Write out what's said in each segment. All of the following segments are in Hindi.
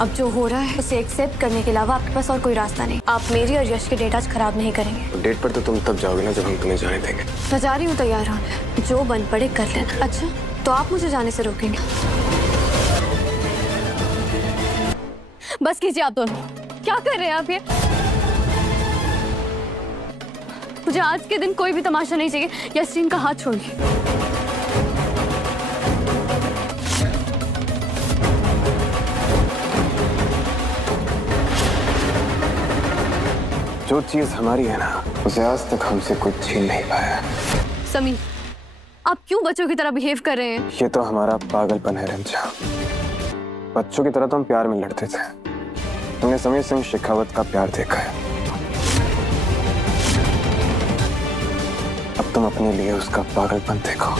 अब जो हो रहा है उसे एक्सेप्ट करने के अलावा आपके पास और कोई रास्ता नहीं। आप मेरी और यश के डेट आज खराब नहीं करेंगे। डेट पर तो तुम तब जाओगे ना जब हम तुम्हें जाने देंगे। मैं जा रही हूँ, तैयार होने। जो बन पड़े कर लेना। अच्छा तो आप मुझे जाने से रोकेंगे? बस कीजिए आप दोनों। क्या कर रहे हैं आप ये? मुझे आज के दिन कोई भी तमाशा नहीं चाहिए। यशरीन का हाथ छोड़िए। जो चीज हमारी है ना उसे आज तक हमसे कोई छीन नहीं पाया। समीर, आप क्यों बच्चों की तरह बिहेव कर रहे हैं? ये तो हमारा पागलपन है रिंचा। बच्चों की तरह तो हम प्यार में लड़ते थे। तुमने समीर सिंह शेखावत का प्यार देखा है, अब तुम अपने लिए उसका पागलपन देखो।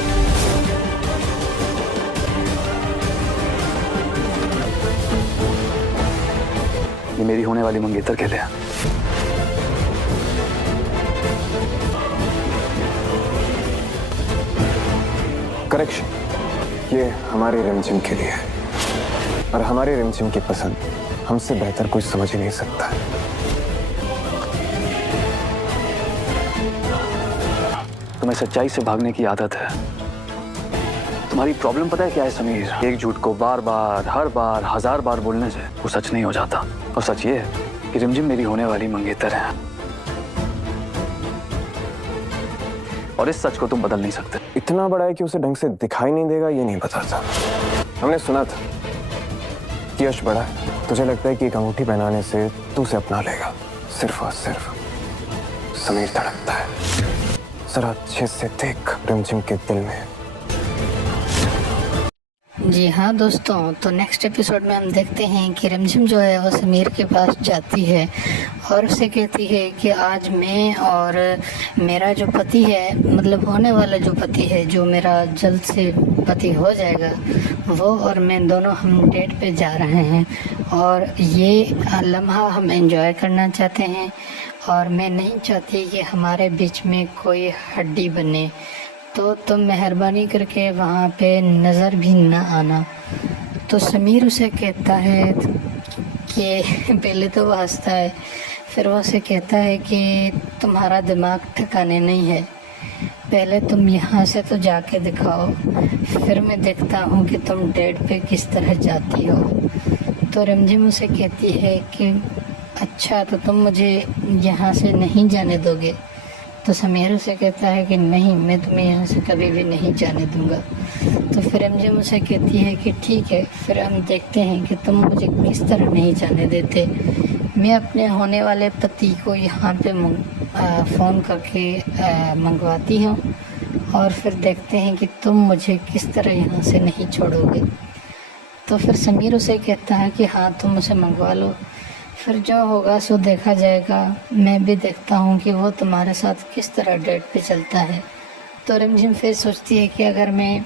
ये मेरी होने वाली मंगेतर के लिए। करेक्शन, ये हमारी रिमझिम के लिए है और हमारी रिमझिम की पसंद हमसे बेहतर कोई समझ ही नहीं सकता। तुम्हें सच्चाई से भागने की आदत है। तुम्हारी प्रॉब्लम पता है क्या है समीर? एक झूठ को बार बार, हर बार, 1000 बार बोलने से वो सच नहीं हो जाता। और सच ये है कि रिमझिम मेरी होने वाली मंगेतर है और इस सच को तुम बदल नहीं सकते। इतना बड़ा है कि उसे ढंग से दिखाई नहीं देगा, ये नहीं पता था। हमने सुना था कि यश बड़ा है। तुझे लगता है कि एक अंगूठी पहनाने से तू उसे अपना लेगा? सिर्फ और सिर्फ समीर धड़कता है। जरा अच्छे से देख रिमझिम के दिल में। जी हाँ दोस्तों, तो नेक्स्ट एपिसोड में हम देखते हैं कि रिमझिम जो है वो समीर के पास जाती है और उसे कहती है कि आज मैं और मेरा जो पति है, मतलब होने वाला जो पति है, जो मेरा जल्द से पति हो जाएगा, वो और मैं दोनों हम डेट पे जा रहे हैं और ये लम्हा हम एंजॉय करना चाहते हैं और मैं नहीं चाहती कि हमारे बीच में कोई हड्डी बने। तो तुम मेहरबानी करके वहाँ पे नज़र भी ना आना। तो समीर उसे कहता है कि पहले तो वो हंसता है, फिर वो उसे कहता है कि तुम्हारा दिमाग ठिकाने नहीं है, पहले तुम यहाँ से तो जाके दिखाओ, फिर मैं देखता हूँ कि तुम डेट पे किस तरह जाती हो। तो रिमझिम उसे कहती है कि अच्छा तो तुम मुझे यहाँ से नहीं जाने दोगे? तो समीर उसे कहता है कि नहीं, मैं तुम्हें यहाँ से कभी भी नहीं जाने दूंगा। तो फिर रिमझिम उसे कहती है कि ठीक है, फिर हम देखते हैं कि तुम मुझे किस तरह नहीं जाने देते। मैं अपने होने वाले पति को यहाँ पे फ़ोन करके मंगवाती हूँ और फिर देखते हैं कि तुम मुझे किस तरह यहाँ से नहीं छोड़ोगे। तो फिर समीर उसे कहता है कि हाँ तुम उसे मंगवा लो, फिर जो होगा सो देखा जाएगा। मैं भी देखता हूँ कि वो तुम्हारे साथ किस तरह डेट पे चलता है। तो रिमझिम फिर सोचती है कि अगर मैं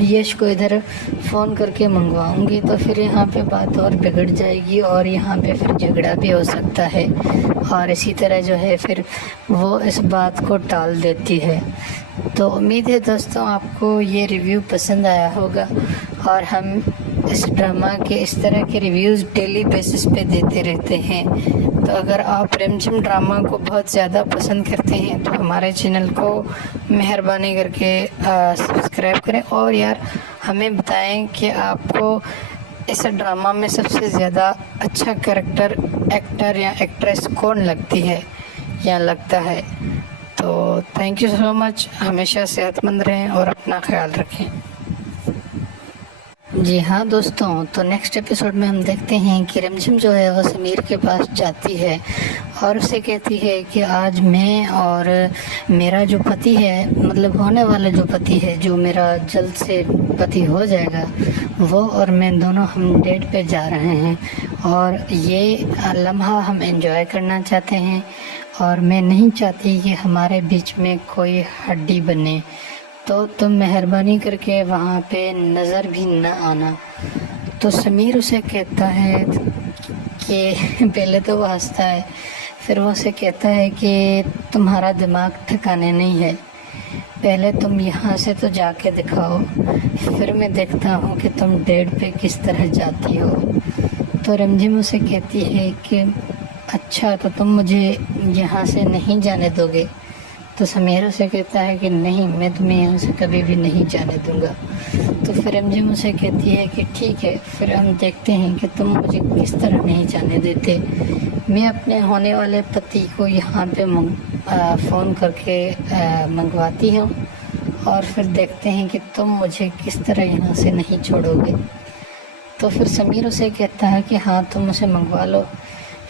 यश को इधर फ़ोन करके मंगवाऊंगी तो फिर यहाँ पे बात और बिगड़ जाएगी और यहाँ पे फिर झगड़ा भी हो सकता है और इसी तरह जो है फिर वो इस बात को टाल देती है। तो उम्मीद है दोस्तों आपको ये रिव्यू पसंद आया होगा और हम इस ड्रामा के इस तरह के रिव्यूज़ डेली बेसिस पे देते रहते हैं। तो अगर आप रिमझिम ड्रामा को बहुत ज़्यादा पसंद करते हैं तो हमारे चैनल को मेहरबानी करके सब्सक्राइब करें और यार हमें बताएं कि आपको इस ड्रामा में सबसे ज़्यादा अच्छा कैरेक्टर, एक्टर या एक्ट्रेस कौन लगती है या लगता है। तो थैंक यू सो मच। हमेशा सेहतमंद रहें और अपना ख्याल रखें। जी हाँ दोस्तों, तो नेक्स्ट एपिसोड में हम देखते हैं कि रिमझिम जो है वो समीर के पास जाती है और उसे कहती है कि आज मैं और मेरा जो पति है, मतलब होने वाला जो पति है, जो मेरा जल्द से पति हो जाएगा, वो और मैं दोनों हम डेट पे जा रहे हैं और ये लम्हा हम एंजॉय करना चाहते हैं और मैं नहीं चाहती कि हमारे बीच में कोई हड्डी बने। तो तुम मेहरबानी करके वहाँ पे नज़र भी ना आना। तो समीर उसे कहता है कि पहले तो वो हंसता है, फिर वो उसे कहता है कि तुम्हारा दिमाग ठिकाने नहीं है, पहले तुम यहाँ से तो जाके दिखाओ, फिर मैं देखता हूँ कि तुम डेट पे किस तरह जाती हो। तो रिमझिम उसे कहती है कि अच्छा तो तुम मुझे यहाँ से नहीं जाने दोगे। तो समीर उसे कहता है कि नहीं, मैं तुम्हें यहाँ से कभी भी नहीं जाने दूंगा। तो फिर रिमझिम उसे कहती है कि ठीक है, फिर हम देखते हैं कि तुम मुझे किस तरह नहीं जाने देते। मैं अपने होने वाले पति को यहाँ पे फ़ोन करके मंगवाती हूँ और फिर देखते हैं कि तुम मुझे किस तरह यहाँ से नहीं छोड़ोगे। तो फिर समीर उसे कहता है कि हाँ, तुम उसे मंगवा लो,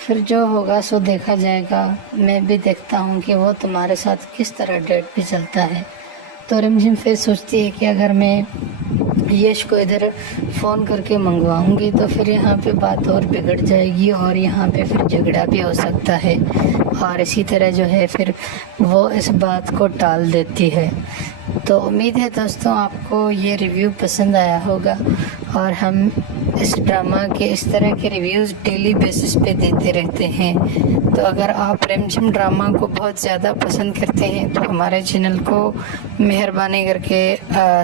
फिर जो होगा सो देखा जाएगा। मैं भी देखता हूँ कि वो तुम्हारे साथ किस तरह डेट पे चलता है। तो रिमझिम फिर सोचती है कि अगर मैं यश को इधर फ़ोन करके मंगवाऊंगी तो फिर यहाँ पे बात और बिगड़ जाएगी और यहाँ पे फिर झगड़ा भी हो सकता है, और इसी तरह जो है फिर वो इस बात को टाल देती है। तो उम्मीद है दोस्तों आपको ये रिव्यू पसंद आया होगा, और हम इस ड्रामा के इस तरह के रिव्यूज़ डेली बेसिस पे देते रहते हैं। तो अगर आप रिमझिम ड्रामा को बहुत ज़्यादा पसंद करते हैं तो हमारे चैनल को मेहरबानी करके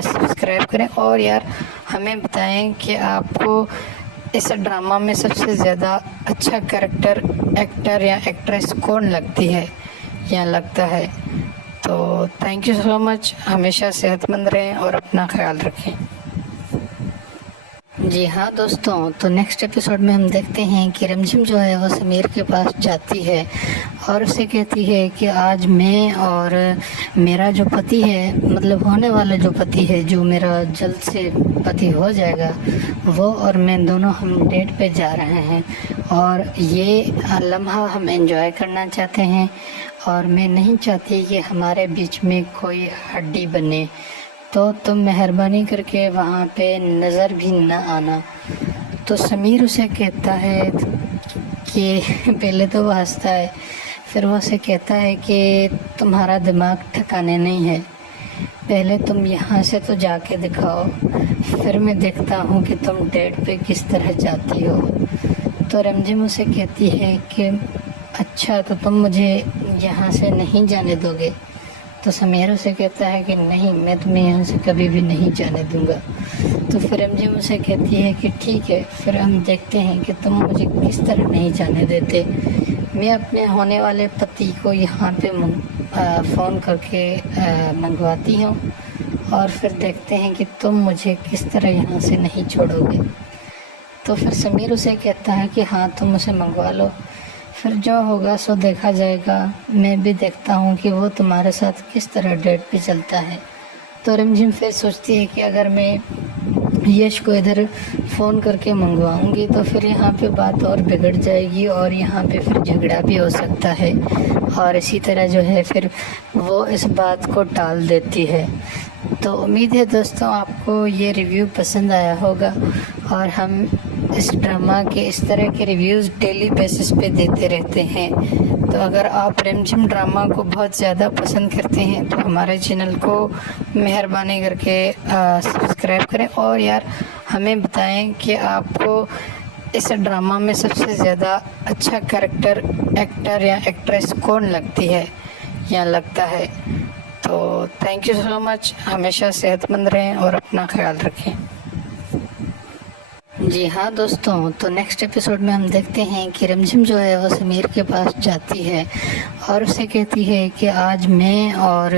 सब्सक्राइब करें, और यार हमें बताएं कि आपको इस ड्रामा में सबसे ज़्यादा अच्छा कैरेक्टर, एक्टर या एक्ट्रेस कौन लगती है या लगता है। तो थैंक यू सो मच, हमेशा सेहतमंद रहें और अपना ख्याल रखें। जी हाँ दोस्तों, तो नेक्स्ट एपिसोड में हम देखते हैं कि रिमझिम जो है वो समीर के पास जाती है और उसे कहती है कि आज मैं और मेरा जो पति है, मतलब होने वाला जो पति है, जो मेरा जल्द से पति हो जाएगा, वो और मैं दोनों हम डेट पे जा रहे हैं और ये लम्हा हम एंजॉय करना चाहते हैं, और मैं नहीं चाहती कि हमारे बीच में कोई हड्डी बने। तो तुम मेहरबानी करके वहाँ पे नज़र भी न आना। तो समीर उसे कहता है कि पहले तो वो हंसता है, फिर वो उसे कहता है कि तुम्हारा दिमाग ठिकाने नहीं है, पहले तुम यहाँ से तो जाके दिखाओ, फिर मैं देखता हूँ कि तुम डेट पे किस तरह जाती हो। तो रिमझिम उसे कहती है कि अच्छा तो तुम मुझे यहाँ से नहीं जाने दोगे। तो समीर उसे कहता है कि नहीं, मैं तुम्हें यहाँ से कभी भी नहीं जाने दूंगा। तो फिर रिमझिम उसे कहती है कि ठीक है, फिर हम देखते हैं कि तुम मुझे किस तरह नहीं जाने देते। मैं अपने होने वाले पति को यहाँ पे फ़ोन करके मंगवाती हूँ और फिर देखते हैं कि तुम मुझे किस तरह यहाँ से नहीं छोड़ोगे। तो फिर समीर उसे कहता है कि हाँ, तुम उसे मंगवा लो, फिर जो होगा सो देखा जाएगा। मैं भी देखता हूँ कि वो तुम्हारे साथ किस तरह डेट पे चलता है। तो रिमझिम फिर सोचती है कि अगर मैं यश को इधर फ़ोन करके मंगवाऊंगी तो फिर यहाँ पे बात और बिगड़ जाएगी और यहाँ पे फिर झगड़ा भी हो सकता है, और इसी तरह जो है फिर वो इस बात को टाल देती है। तो उम्मीद है दोस्तों आपको ये रिव्यू पसंद आया होगा, और हम इस ड्रामा के इस तरह के रिव्यूज़ डेली बेसिस पे देते रहते हैं। तो अगर आप रिमझिम ड्रामा को बहुत ज़्यादा पसंद करते हैं तो हमारे चैनल को मेहरबानी करके सब्सक्राइब करें, और यार हमें बताएं कि आपको इस ड्रामा में सबसे ज़्यादा अच्छा कैरेक्टर, एक्टर या एक्ट्रेस कौन लगती है या लगता है। तो थैंक यू सो मच, हमेशा सेहतमंद रहें और अपना ख्याल रखें। जी हाँ दोस्तों, तो नेक्स्ट एपिसोड में हम देखते हैं कि रिमझिम जो है वो समीर के पास जाती है और उसे कहती है कि आज मैं और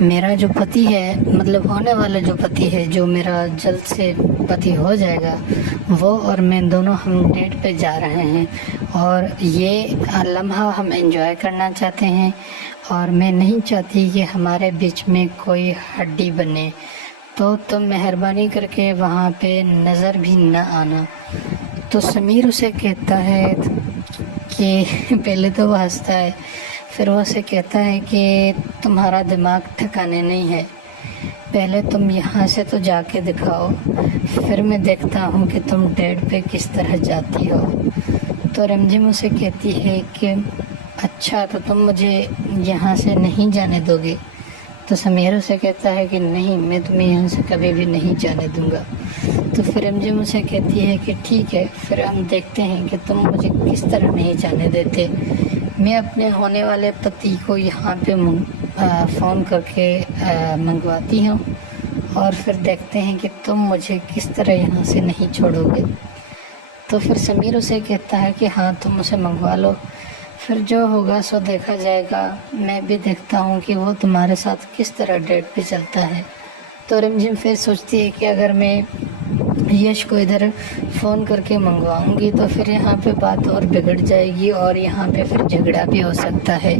मेरा जो पति है, मतलब होने वाला जो पति है, जो मेरा जल्द से पति हो जाएगा, वो और मैं दोनों हम डेट पे जा रहे हैं और ये लम्हा हम एंजॉय करना चाहते हैं, और मैं नहीं चाहती कि हमारे बीच में कोई हड्डी बने। तो तुम मेहरबानी करके वहाँ पे नज़र भी न आना। तो समीर उसे कहता है कि पहले तो वो हंसता है, फिर वो उसे कहता है कि तुम्हारा दिमाग ठिकाने नहीं है, पहले तुम यहाँ से तो जाके दिखाओ, फिर मैं देखता हूँ कि तुम डेट पे किस तरह जाती हो। तो रिमझिम उसे कहती है कि अच्छा तो तुम मुझे यहाँ से नहीं जाने दोगे। तो समीर उसे कहता है कि नहीं, मैं तुम्हें यहाँ से कभी भी नहीं जाने दूंगा। तो फिर रिमझिम उसे कहती है कि ठीक है, फिर हम देखते हैं कि तुम मुझे किस तरह नहीं जाने देते। मैं अपने होने वाले पति को यहाँ पे फ़ोन करके मंगवाती हूँ और फिर देखते हैं कि तुम मुझे किस तरह यहाँ से नहीं छोड़ोगे। तो फिर समीर उसे कहता है कि हाँ तुम उसे मंगवा लो, फिर जो होगा सो देखा जाएगा। मैं भी देखता हूँ कि वो तुम्हारे साथ किस तरह डेट पे चलता है। तो रिमझिम फिर सोचती है कि अगर मैं यश को इधर फ़ोन करके मंगवाऊंगी तो फिर यहाँ पे बात और बिगड़ जाएगी और यहाँ पे फिर झगड़ा भी हो सकता है,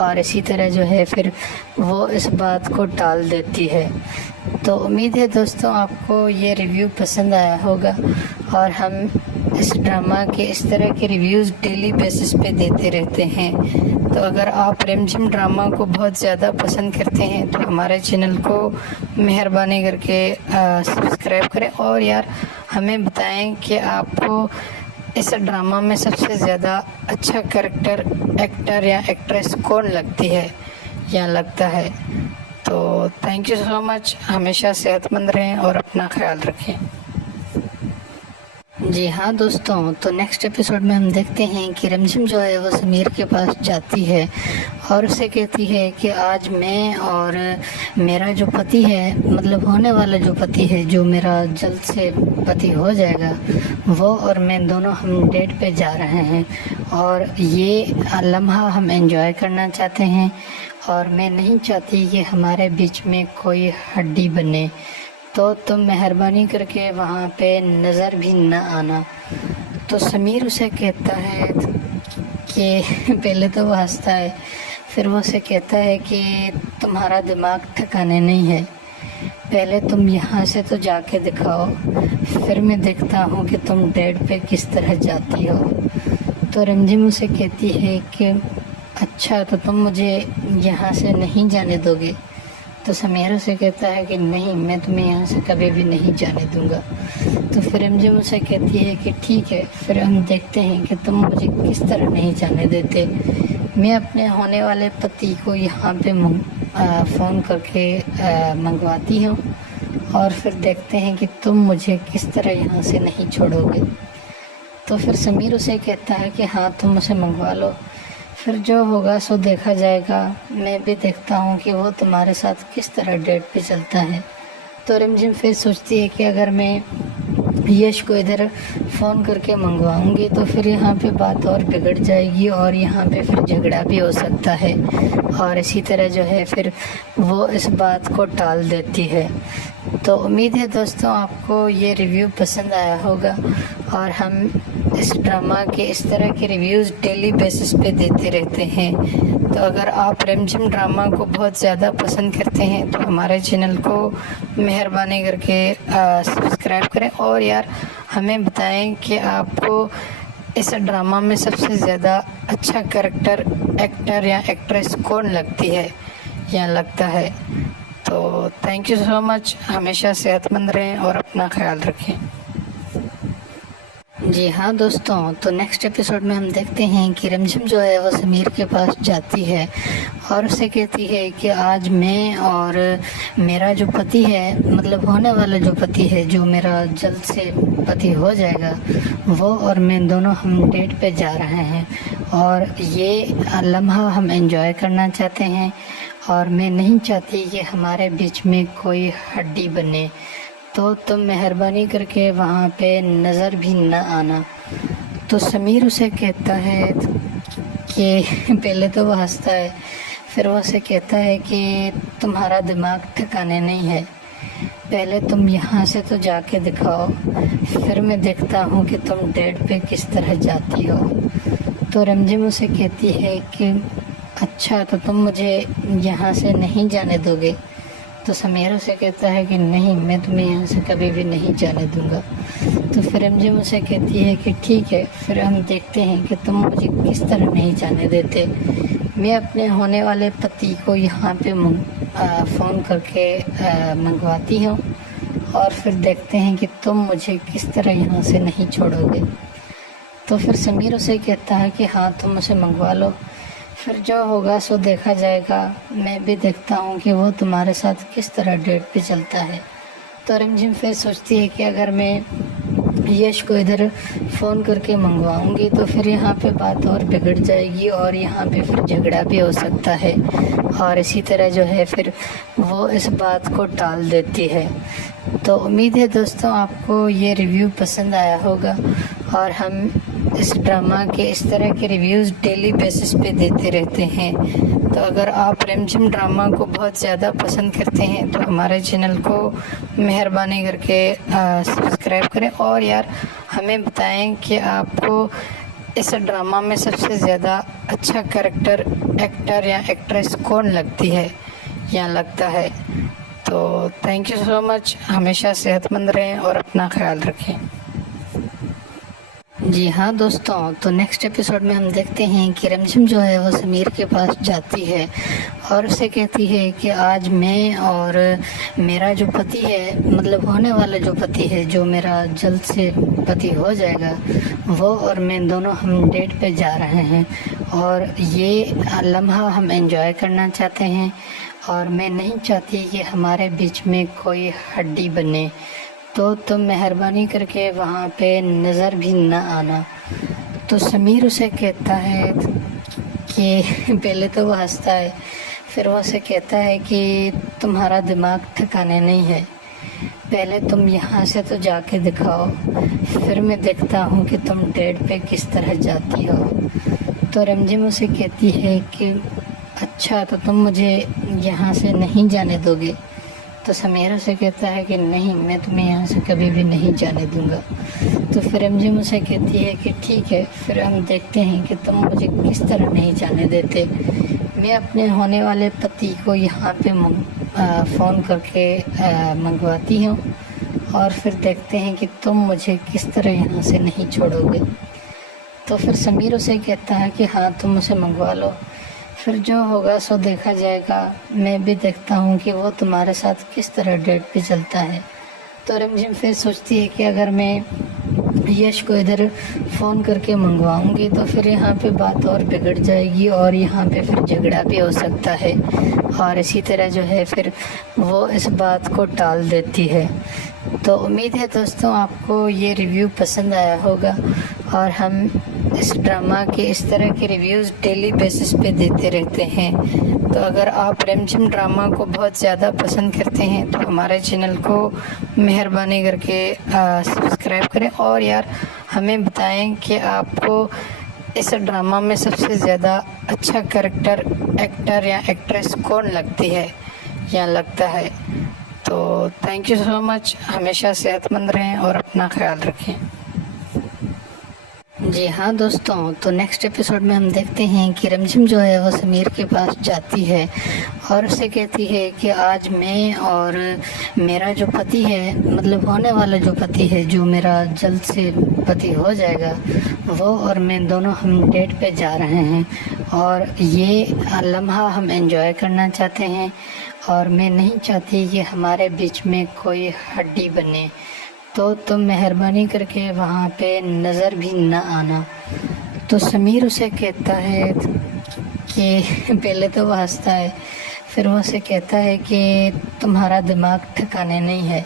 और इसी तरह जो है फिर वो इस बात को टाल देती है। तो उम्मीद है दोस्तों आपको ये रिव्यू पसंद आया होगा, और हम इस ड्रामा के इस तरह के रिव्यूज़ डेली बेसिस पे देते रहते हैं। तो अगर आप रिमझिम ड्रामा को बहुत ज़्यादा पसंद करते हैं तो हमारे चैनल को मेहरबानी करके सब्सक्राइब करें, और यार हमें बताएं कि आपको इस ड्रामा में सबसे ज़्यादा अच्छा कैरेक्टर, एक्टर या एक्ट्रेस कौन लगती है या लगता है। तो थैंक यू सो मच, हमेशा सेहतमंद रहें और अपना ख्याल रखें। जी हाँ दोस्तों, तो नेक्स्ट एपिसोड में हम देखते हैं कि रिमझिम जो है वो समीर के पास जाती है और उसे कहती है कि आज मैं और मेरा जो पति है, मतलब होने वाला जो पति है, जो मेरा जल्द से पति हो जाएगा, वो और मैं दोनों हम डेट पे जा रहे हैं और ये लम्हा हम एंजॉय करना चाहते हैं, और मैं नहीं चाहती कि हमारे बीच में कोई हड्डी बने, तो तुम मेहरबानी करके वहाँ पे नज़र भी न आना। तो समीर उसे कहता है कि पहले तो वो हंसता है, फिर वो उसे कहता है कि तुम्हारा दिमाग ठिकाने नहीं है, पहले तुम यहाँ से तो जाके दिखाओ, फिर मैं देखता हूँ कि तुम डेट पे किस तरह जाती हो। तो रिमझिम उसे कहती है कि अच्छा तो तुम मुझे यहाँ से नहीं जाने दोगे। तो समीर उसे कहता है कि नहीं, मैं तुम्हें यहाँ से कभी भी नहीं जाने दूंगा। तो फिर रिमझिम उसे कहती है कि ठीक है, फिर हम देखते हैं कि तुम मुझे किस तरह नहीं जाने देते। मैं अपने होने वाले पति को यहाँ पे फ़ोन करके मंगवाती हूँ, और फिर देखते हैं कि तुम मुझे किस तरह यहाँ से नहीं छोड़ोगे। तो फिर समीर उसे कहता है कि हाँ तुम उसे मंगवा लो, फिर जो होगा सो देखा जाएगा। मैं भी देखता हूँ कि वो तुम्हारे साथ किस तरह डेट पे चलता है। तो रिमझिम फिर सोचती है कि अगर मैं यश को इधर फ़ोन करके मंगवाऊंगी तो फिर यहाँ पे बात और बिगड़ जाएगी और यहाँ पे फिर झगड़ा भी हो सकता है, और इसी तरह जो है फिर वो इस बात को टाल देती है। तो उम्मीद है दोस्तों आपको ये रिव्यू पसंद आया होगा, और हम इस ड्रामा के इस तरह के रिव्यूज़ डेली बेसिस पे देते रहते हैं। तो अगर आप रिमझिम ड्रामा को बहुत ज़्यादा पसंद करते हैं तो हमारे चैनल को मेहरबानी करके सब्सक्राइब करें, और यार हमें बताएं कि आपको इस ड्रामा में सबसे ज़्यादा अच्छा कैरेक्टर, एक्टर या एक्ट्रेस कौन लगती है या लगता है। तो थैंक यू सो मच, हमेशा सेहतमंद रहें और अपना ख्याल रखें। जी हाँ दोस्तों, तो नेक्स्ट एपिसोड में हम देखते हैं कि रिमझिम जो है वो समीर के पास जाती है और उसे कहती है कि आज मैं और मेरा जो पति है, मतलब होने वाला जो पति है, जो मेरा जल्द से पति हो जाएगा, वो और मैं दोनों हम डेट पे जा रहे हैं और ये लम्हा हम एंजॉय करना चाहते हैं, और मैं नहीं चाहती कि हमारे बीच में कोई हड्डी बने, तो तुम मेहरबानी करके वहाँ पे नज़र भी न आना। तो समीर उसे कहता है कि पहले तो वो हंसता है, फिर वो उसे कहता है कि तुम्हारा दिमाग ठिकाने नहीं है, पहले तुम यहाँ से तो जाके दिखाओ, फिर मैं देखता हूँ कि तुम डेट पे किस तरह जाती हो। तो रिमझिम उसे कहती है कि अच्छा तो तुम मुझे यहाँ से नहीं जाने दोगे। तो समीर उसे कहता है कि नहीं, मैं तुम्हें यहाँ से कभी भी नहीं जाने दूंगा। तो फिर रिमझिम उसे कहती है कि ठीक है, फिर हम देखते हैं कि तुम मुझे किस तरह नहीं जाने देते। मैं अपने होने वाले पति को यहाँ पे फ़ोन करके मंगवाती हूँ, और फिर देखते हैं कि तुम मुझे किस तरह यहाँ से नहीं छोड़ोगे। तो फिर समीर उसे कहता है कि हाँ तुम उसे मंगवा लो, फिर जो होगा सो देखा जाएगा। मैं भी देखता हूँ कि वो तुम्हारे साथ किस तरह डेट पे चलता है। तो रिमझिम फिर सोचती है कि अगर मैं यश को इधर फ़ोन करके मंगवाऊंगी तो फिर यहाँ पे बात और बिगड़ जाएगी और यहाँ पे फिर झगड़ा भी हो सकता है, और इसी तरह जो है फिर वो इस बात को टाल देती है। तो उम्मीद है दोस्तों आपको ये रिव्यू पसंद आया होगा, और हम इस ड्रामा के इस तरह के रिव्यूज़ डेली बेसिस पे देते रहते हैं। तो अगर आप रिमझिम ड्रामा को बहुत ज़्यादा पसंद करते हैं तो हमारे चैनल को मेहरबानी करके सब्सक्राइब करें और यार हमें बताएं कि आपको इस ड्रामा में सबसे ज़्यादा अच्छा कैरेक्टर, एक्टर या एक्ट्रेस कौन लगती है या लगता है। तो थैंक यू सो मच। हमेशा सेहतमंद रहें और अपना ख्याल रखें। जी हाँ दोस्तों, तो नेक्स्ट एपिसोड में हम देखते हैं कि रिमझिम जो है वो समीर के पास जाती है और उसे कहती है कि आज मैं और मेरा जो पति है, मतलब होने वाला जो पति है, जो मेरा जल्द से पति हो जाएगा, वो और मैं दोनों हम डेट पे जा रहे हैं और ये लम्हा हम एंजॉय करना चाहते हैं और मैं नहीं चाहती कि हमारे बीच में कोई हड्डी बने, तो तुम मेहरबानी करके वहाँ पे नज़र भी ना आना। तो समीर उसे कहता है कि पहले तो वो हंसता है, फिर वो उसे कहता है कि तुम्हारा दिमाग ठिकाने नहीं है, पहले तुम यहाँ से तो जाके दिखाओ, फिर मैं देखता हूँ कि तुम डेट पे किस तरह जाती हो। तो रिमझिम उसे कहती है कि अच्छा, तो तुम मुझे यहाँ से नहीं जाने दोगे। तो समीर उसे कहता है कि नहीं, मैं तुम्हें यहाँ से कभी भी नहीं जाने दूंगा। तो फिर रिमझिम उसे कहती है कि ठीक है, फिर हम देखते हैं कि तुम मुझे किस तरह नहीं जाने देते। मैं अपने होने वाले पति को यहाँ पे फ़ोन करके मंगवाती हूँ और फिर देखते हैं कि तुम मुझे किस तरह यहाँ से नहीं छोड़ोगे। तो फिर समीर उसे कहता है कि हाँ, तुम उसे मंगवा लो, फिर जो होगा सो देखा जाएगा। मैं भी देखता हूँ कि वो तुम्हारे साथ किस तरह डेट पे चलता है। तो रिमझिम फिर सोचती है कि अगर मैं यश को इधर फ़ोन करके मंगवाऊंगी तो फिर यहाँ पे बात और बिगड़ जाएगी और यहाँ पे फिर झगड़ा भी हो सकता है और इसी तरह जो है फिर वो इस बात को टाल देती है। तो उम्मीद है दोस्तों आपको ये रिव्यू पसंद आया होगा और हम इस ड्रामा के इस तरह के रिव्यूज़ डेली बेसिस पे देते रहते हैं। तो अगर आप रिमझिम ड्रामा को बहुत ज़्यादा पसंद करते हैं तो हमारे चैनल को मेहरबानी करके सब्सक्राइब करें और यार हमें बताएं कि आपको इस ड्रामा में सबसे ज़्यादा अच्छा कैरेक्टर, एक्टर या एक्ट्रेस कौन लगती है या लगता है। तो थैंक यू सो मच। हमेशा सेहतमंद रहें और अपना ख्याल रखें। जी हाँ दोस्तों, तो नेक्स्ट एपिसोड में हम देखते हैं कि रिमझिम जो है वो समीर के पास जाती है और उसे कहती है कि आज मैं और मेरा जो पति है, मतलब होने वाला जो पति है, जो मेरा जल्द से पति हो जाएगा, वो और मैं दोनों हम डेट पे जा रहे हैं और ये लम्हा हम एंजॉय करना चाहते हैं और मैं नहीं चाहती कि हमारे बीच में कोई हड्डी बने, तो तुम मेहरबानी करके वहाँ पे नज़र भी ना आना। तो समीर उसे कहता है कि पहले तो वो हंसता है, फिर वो उसे कहता है कि तुम्हारा दिमाग ठिकाने नहीं है,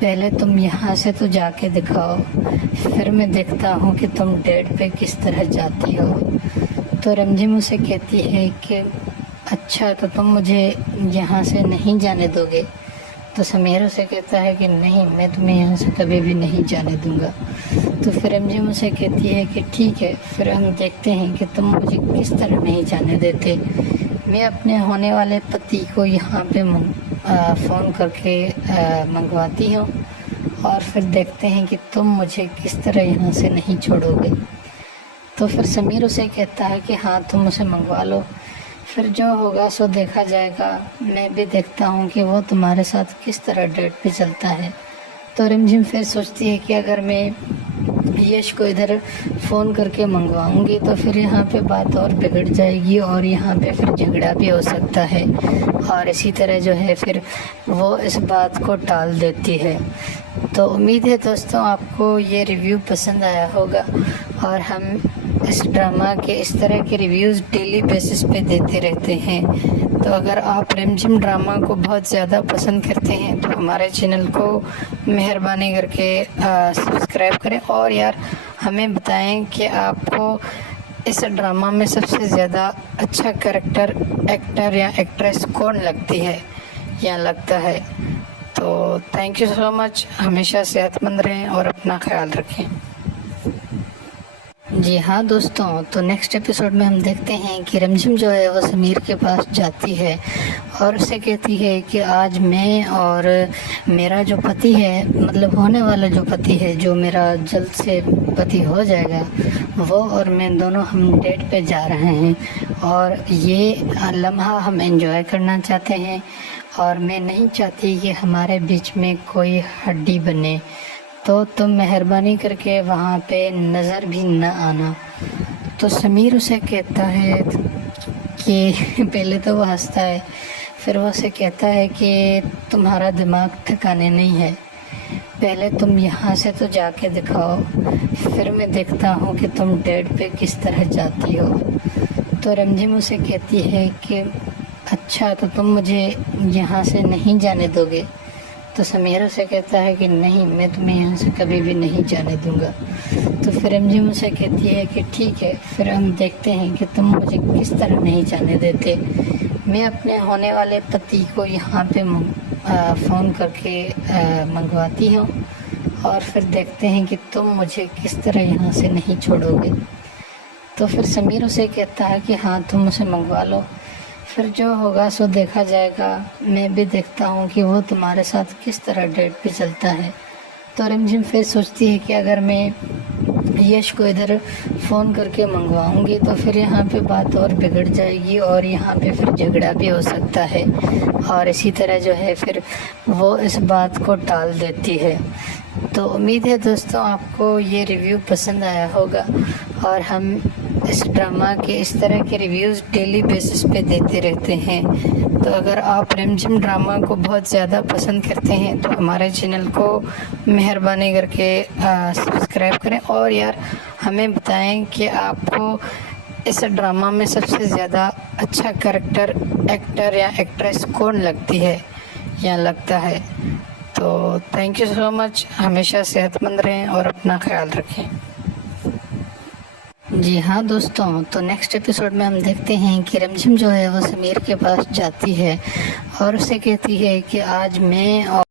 पहले तुम यहाँ से तो जाके दिखाओ, फिर मैं देखता हूँ कि तुम डेट पे किस तरह जाती हो। तो रिमझिम उसे कहती है कि अच्छा, तो तुम मुझे यहाँ से नहीं जाने दोगे। तो समीर उसे कहता है कि नहीं, मैं तुम्हें यहाँ से कभी भी नहीं जाने दूंगा। तो फिर रिमझिम उसे कहती है कि ठीक है, फिर हम देखते हैं कि तुम मुझे किस तरह नहीं जाने देते। मैं अपने होने वाले पति को यहाँ पे फ़ोन करके मंगवाती हूँ और फिर देखते हैं कि तुम मुझे किस तरह यहाँ से नहीं छोड़ोगे। तो फिर समीर उसे कहता है कि हाँ, तुम उसे मंगवा लो, फिर जो होगा सो देखा जाएगा। मैं भी देखता हूँ कि वो तुम्हारे साथ किस तरह डेट पे चलता है। तो रिमझिम फिर सोचती है कि अगर मैं यश को इधर फ़ोन करके मंगवाऊंगी तो फिर यहाँ पे बात और बिगड़ जाएगी और यहाँ पे फिर झगड़ा भी हो सकता है और इसी तरह जो है फिर वो इस बात को टाल देती है। तो उम्मीद है दोस्तों आपको ये रिव्यू पसंद आया होगा और हम इस ड्रामा के इस तरह के रिव्यूज़ डेली बेसिस पे देते रहते हैं। तो अगर आप रिमझिम ड्रामा को बहुत ज़्यादा पसंद करते हैं तो हमारे चैनल को मेहरबानी करके सब्सक्राइब करें और यार हमें बताएं कि आपको इस ड्रामा में सबसे ज़्यादा अच्छा कैरेक्टर, एक्टर या एक्ट्रेस कौन लगती है या लगता है। तो थैंक यू सो मच। हमेशा सेहतमंद रहें और अपना ख्याल रखें। जी हाँ दोस्तों, तो नेक्स्ट एपिसोड में हम देखते हैं कि रमझिम जो है वो समीर के पास जाती है और उसे कहती है कि आज मैं और मेरा जो पति है, मतलब होने वाला जो पति है, जो मेरा जल्द से पति हो जाएगा, वो और मैं दोनों हम डेट पे जा रहे हैं और ये लम्हा हम एंजॉय करना चाहते हैं और मैं नहीं चाहती कि हमारे बीच में कोई हड्डी बने, तो तुम मेहरबानी करके वहाँ पे नज़र भी न आना। तो समीर उसे कहता है कि पहले तो वो हंसता है, फिर वो उसे कहता है कि तुम्हारा दिमाग ठिकाने नहीं है, पहले तुम यहाँ से तो जाके दिखाओ, फिर मैं देखता हूँ कि तुम डेट पे किस तरह जाती हो। तो रमझिम उसे कहती है कि अच्छा, तो तुम मुझे यहाँ से नहीं जाने दोगे? तो समीर उसे कहता है कि नहीं, मैं तुम्हें यहाँ से कभी भी नहीं जाने दूंगा। तो फिर रमझिम उसे कहती है कि ठीक है, फिर हम देखते हैं कि तुम मुझे किस तरह नहीं जाने देते। मैं अपने होने वाले पति को यहाँ पे फ़ोन करके मंगवाती हूँ और फिर देखते हैं कि तुम मुझे किस तरह यहाँ से नहीं छोड़ोगे। तो फिर समीर उसे कहता है कि हाँ, तुम उसे मंगवा लो, फिर जो होगा सो देखा जाएगा। मैं भी देखता हूँ कि वो तुम्हारे साथ किस तरह डेट पे चलता है। तो रमझिम फिर सोचती है कि अगर मैं यश को इधर फ़ोन करके मंगवाऊंगी तो फिर यहाँ पे बात और बिगड़ जाएगी और यहाँ पे फिर झगड़ा भी हो सकता है, और इसी तरह जो है फिर वो इस बात को टाल देती है। तो उम्मीद है दोस्तों आपको ये रिव्यू पसंद आया होगा और हम इस ड्रामा के इस तरह के रिव्यूज़ डेली बेसिस पे देते रहते हैं। तो अगर आप रमझिम ड्रामा को बहुत ज़्यादा पसंद करते हैं तो हमारे चैनल को मेहरबानी करके सब्सक्राइब करें और यार हमें बताएं कि आपको इस ड्रामा में सबसे ज़्यादा अच्छा कैरेक्टर, एक्टर या एक्ट्रेस कौन लगती है या लगता है। तो थैंक यू सो मच, हमेशा सेहतमंद रहें और अपना ख्याल रखें। जी हाँ दोस्तों, तो नेक्स्ट एपिसोड में हम देखते हैं कि रमझिम जो है वो समीर के पास जाती है और उसे कहती है कि आज मैं और